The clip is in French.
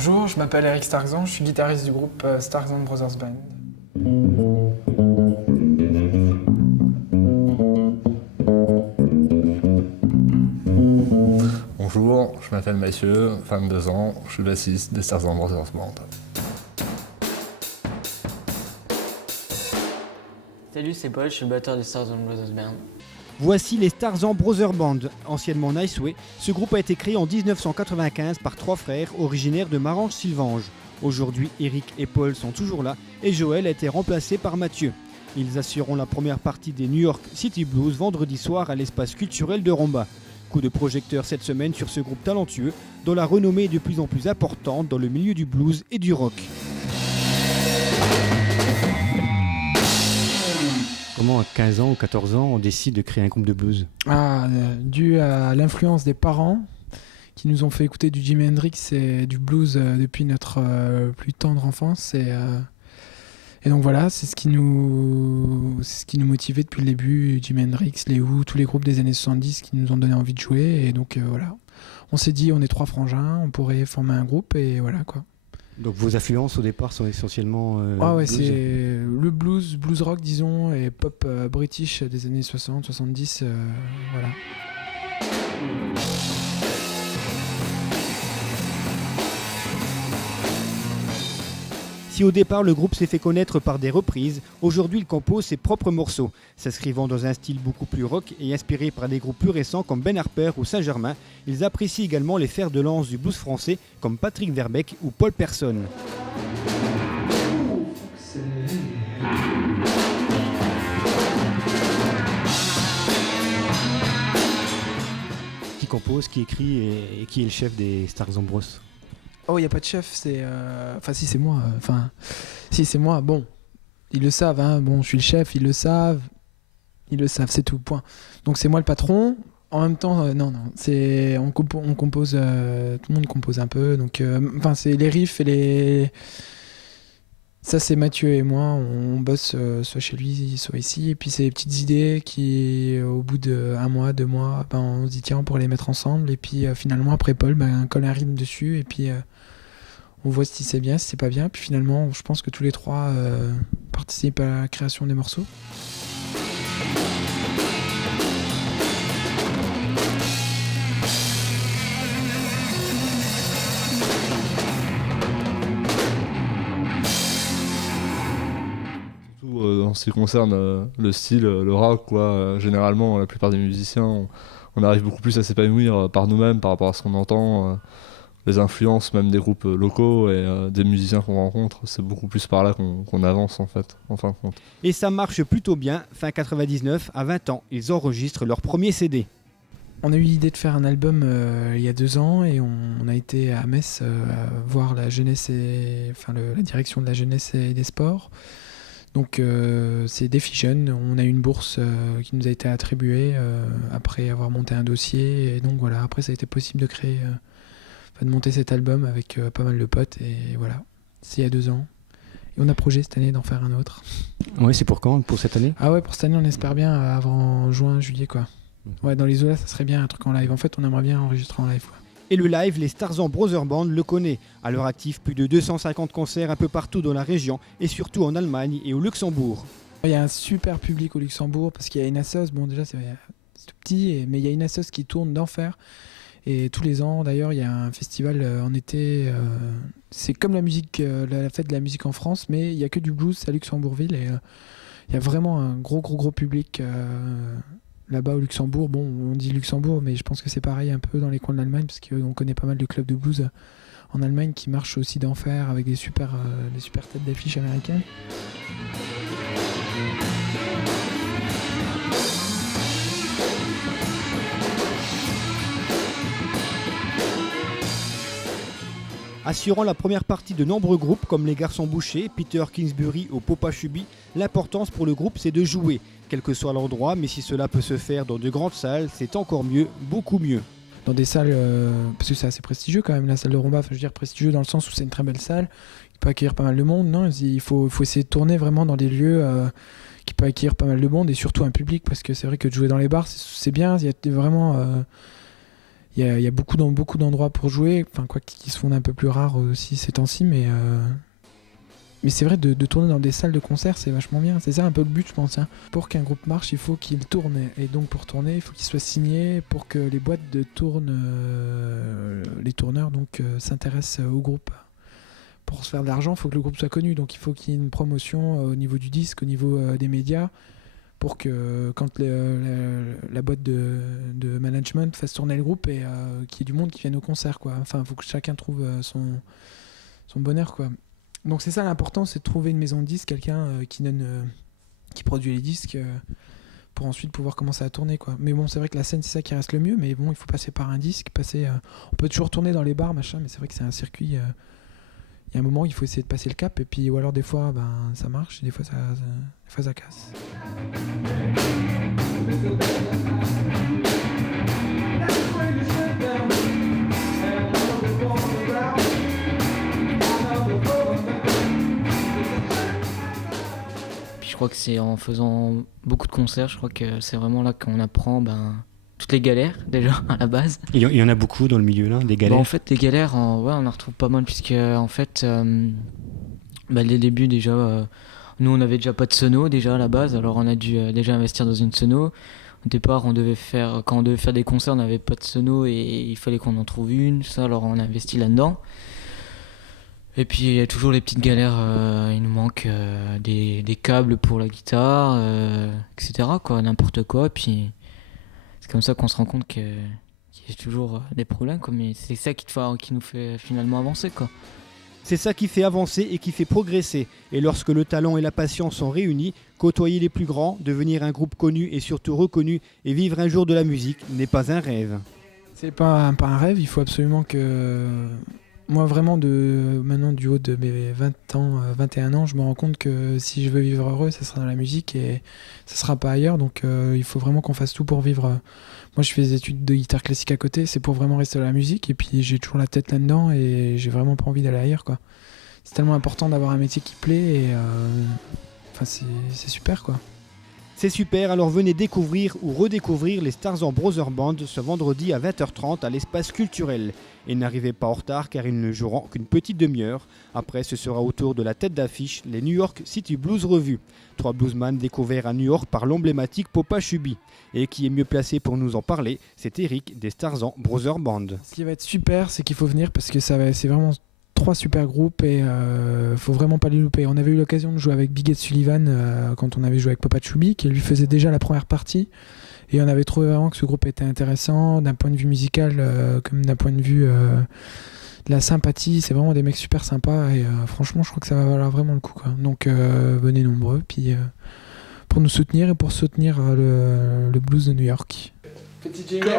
Bonjour, je m'appelle Eric Starkzan, je suis guitariste du groupe Starkzan Brothers Band. Bonjour, je m'appelle Mathieu, 22 ans, je suis bassiste des Starkzan Brothers Band. Salut, c'est Paul, je suis le batteur des Starkzan Brothers Band. Voici les Starkzan Brothers Band, anciennement Niceway. Ce groupe a été créé en 1995 par trois frères originaires de Marange-Sylvange. Aujourd'hui, Eric et Paul sont toujours là et Joël a été remplacé par Mathieu. Ils assureront la première partie des New York City Blues vendredi soir à l'espace culturel de Romba. Coup de projecteur cette semaine sur ce groupe talentueux dont la renommée est de plus en plus importante dans le milieu du blues et du rock. Comment à 15 ans ou 14 ans on décide de créer un groupe de blues ? Dû à l'influence des parents qui nous ont fait écouter du Jimi Hendrix et du blues depuis notre plus tendre enfance. Et donc voilà, c'est ce qui nous motivait depuis le début, Jimi Hendrix, les Who, tous les groupes des années 70 qui nous ont donné envie de jouer. Et donc voilà, on s'est dit on est trois frangins, on pourrait former un groupe et voilà quoi. Donc vos influences au départ sont essentiellement c'est le blues rock disons, et pop british des années 60, 70, voilà. Si au départ le groupe s'est fait connaître par des reprises, aujourd'hui il compose ses propres morceaux, s'inscrivant dans un style beaucoup plus rock et inspiré par des groupes plus récents comme Ben Harper ou Saint-Germain. Ils apprécient également les fers de lance du blues français comme Patrick Verbeek ou Paul Persson. Qui compose, qui écrit et qui est le chef des Starkzan Bros? Oh, il n'y a pas de chef, c'est... Enfin, si, c'est moi. Si, c'est moi. Bon, ils le savent, hein. Bon, je suis le chef, ils le savent. Ils le savent, c'est tout, point. Donc, c'est moi le patron. En même temps, non. On compose... tout le monde compose un peu. Donc, c'est les riffs et les... Ça, c'est Mathieu et moi. On bosse soit chez lui, soit ici. Et puis, c'est des petites idées qui, au bout d'1 mois, 2 mois, on se dit, tiens, on pourrait les mettre ensemble. Et puis, finalement, après Paul, colle un rythme dessus. Et puis... on voit si c'est bien, si c'est pas bien. Puis finalement, je pense que tous les trois participent à la création des morceaux. Surtout en ce qui concerne le style, le rock, généralement, la plupart des musiciens, on arrive beaucoup plus à s'épanouir par nous-mêmes par rapport à ce qu'on entend. Les influences même des groupes locaux et des musiciens qu'on rencontre, c'est beaucoup plus par là qu'on avance en fin de compte. Et ça marche plutôt bien. Fin 99, à 20 ans, ils enregistrent leur premier CD. On a eu l'idée de faire un album il y a 2 ans et on a été à Metz voir la jeunesse la direction de la jeunesse et des sports. Donc c'est Défi Jeunes, on a eu une bourse qui nous a été attribuée après avoir monté un dossier. Et donc voilà, après ça a été possible de monter cet album avec pas mal de potes et voilà, c'est il y a 2 ans. Et on a projet cette année d'en faire un autre. Ouais, c'est pour quand? Pour cette année? Ah ouais, pour cette année on espère bien avant juin, juillet quoi. Ouais, dans les eaux là ça serait bien un truc en live. En fait on aimerait bien enregistrer en live quoi. Et le live, les Starkzan Brothers Band le connaît. À leur actif, plus de 250 concerts un peu partout dans la région et surtout en Allemagne et au Luxembourg. Il y a un super public au Luxembourg parce qu'il y a une assos, bon déjà c'est tout petit, mais il y a une assos qui tourne d'enfer. Et tous les ans, d'ailleurs, il y a un festival en été. C'est comme la musique, la fête de la musique en France, mais il n'y a que du blues à Luxembourgville. Et il y a vraiment un gros public là-bas au Luxembourg. Bon, on dit Luxembourg, mais je pense que c'est pareil un peu dans les coins de l'Allemagne, parce qu'on connaît pas mal de clubs de blues en Allemagne qui marchent aussi d'enfer avec des super têtes d'affiche américaines. Assurant la première partie de nombreux groupes comme les Garçons Bouchers, Peter Kingsbury ou Popa Chubby, l'importance pour le groupe c'est de jouer, quel que soit l'endroit, mais si cela peut se faire dans de grandes salles, c'est encore mieux, beaucoup mieux. Dans des salles, parce que c'est assez prestigieux quand même, la salle de Romba, je veux dire prestigieux dans le sens où c'est une très belle salle, qui peut accueillir pas mal de monde, non, il faut essayer de tourner vraiment dans des lieux qui peut accueillir pas mal de monde et surtout un public, parce que c'est vrai que de jouer dans les bars, c'est bien, il y a vraiment... il y a beaucoup d'endroits pour jouer, enfin quoi qui se font un peu plus rares aussi ces temps-ci, mais c'est vrai de tourner dans des salles de concert, c'est vachement bien. C'est ça un peu le but, je pense. Hein. Pour qu'un groupe marche, il faut qu'il tourne. Et donc pour tourner, il faut qu'il soit signé pour que les boîtes de les tourneurs donc s'intéressent au groupe. Pour se faire de l'argent, il faut que le groupe soit connu. Donc il faut qu'il y ait une promotion au niveau du disque, au niveau des médias, pour que quand la boîte de management fasse tourner le groupe et qu'il y ait du monde qui vienne au concert, quoi. Enfin, il faut que chacun trouve son bonheur, quoi. Donc c'est ça l'important, c'est de trouver une maison de disques, quelqu'un qui produit les disques pour ensuite pouvoir commencer à tourner, quoi. Mais bon, c'est vrai que la scène c'est ça qui reste le mieux, mais bon, il faut passer par un disque, on peut toujours tourner dans les bars, machin, mais c'est vrai que c'est un circuit. Il y a un moment, il faut essayer de passer le cap, et puis ou alors des fois, ça marche, et des fois ça casse. Je crois que c'est en faisant beaucoup de concerts, je crois que c'est vraiment là qu'on apprend toutes les galères déjà à la base. Il y en a beaucoup dans le milieu là, des galères. En fait, les galères, on en retrouve pas mal puisque en fait, dès le début déjà, nous on avait déjà pas de sono déjà à la base, alors on a dû déjà investir dans une sono. Au départ, quand on devait faire des concerts, on n'avait pas de sono et il fallait qu'on en trouve une, ça, alors on a investi là-dedans. Et puis il y a toujours les petites galères, il nous manque des câbles pour la guitare, etc. quoi, n'importe quoi. Et puis c'est comme ça qu'on se rend compte qu'il y a toujours des problèmes, quoi, mais c'est ça qui nous fait finalement avancer, quoi. C'est ça qui fait avancer et qui fait progresser. Et lorsque le talent et la passion sont réunis, côtoyer les plus grands, devenir un groupe connu et surtout reconnu et vivre un jour de la musique n'est pas un rêve. C'est pas un rêve, il faut absolument que... Moi vraiment, maintenant du haut de mes 21 ans, je me rends compte que si je veux vivre heureux, ça sera dans la musique et ça sera pas ailleurs. Donc il faut vraiment qu'on fasse tout pour vivre. Moi je fais des études de guitare classique à côté, c'est pour vraiment rester dans la musique. Et puis j'ai toujours la tête là-dedans et j'ai vraiment pas envie d'aller ailleurs, quoi. C'est tellement important d'avoir un métier qui plaît et c'est super, quoi. C'est super, alors venez découvrir ou redécouvrir les Starzan Brothers Band ce vendredi à 20h30 à l'espace culturel. Et n'arrivez pas en retard car ils ne joueront qu'une petite demi-heure. Après, ce sera au tour de la tête d'affiche, les New York City Blues Revue. 3 bluesman découverts à New York par l'emblématique Popa Chubby. Et qui est mieux placé pour nous en parler, c'est Eric des Starzan Brothers Band. Ce qui va être super, c'est qu'il faut venir parce que c'est vraiment 3 super groupes et faut vraiment pas les louper. On avait eu l'occasion de jouer avec Big Ed Sullivan quand on avait joué avec Popa Chubby, qui lui faisait déjà la première partie. Et on avait trouvé vraiment que ce groupe était intéressant d'un point de vue musical comme d'un point de vue de la sympathie. C'est vraiment des mecs super sympas et franchement je crois que ça va valoir vraiment le coup, quoi. Donc venez nombreux puis pour nous soutenir et pour soutenir le blues de New York. Petit jingle.